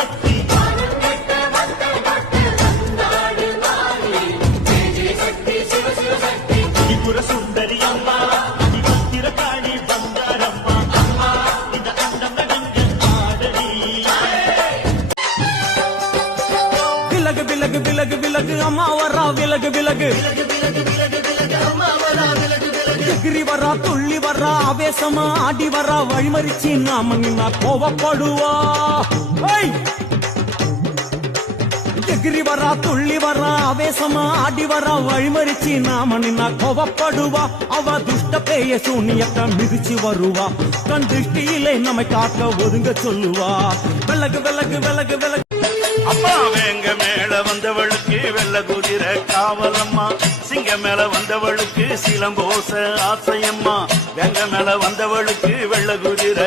சக்தி திரிபுர சுந்தரி அம்மா பத்திரகாளி பந்தாரம்மா அம்மா இந்த அண்டம் நடுங்க ஆடடி விலகு விலகு விலகு விலகு அம்மா வரா விலகு விலகு எகிரி வரா துள்ளி வரா ஆவேசமா ஆடி வரா வழிமறிச்சு நாம நின்னா கோவப்படுவா எகிரி வரா துள்ளி வரா ஆவேசமா ஆடி வரா வழிமறிச்சு நாம நின்னா கோவப்படுவா அவ துஷ்ட பேய சூனியத்தை மிதிச்சு வருவா கண் திருஷ்டியிலே நம்மை காக்க ஒதுங்க சொல்லுவா விலகு விலகு விலகு விலகு அம்மா வேங்க மேல வந்தவளுக்கு வெள்ள குதிரை காவலம்மா சிங்க மேல வந்தவளுக்கு சிலம்போச ஆசையம்மா வேங்க மேல வந்தவளுக்கு வெள்ள குதிரை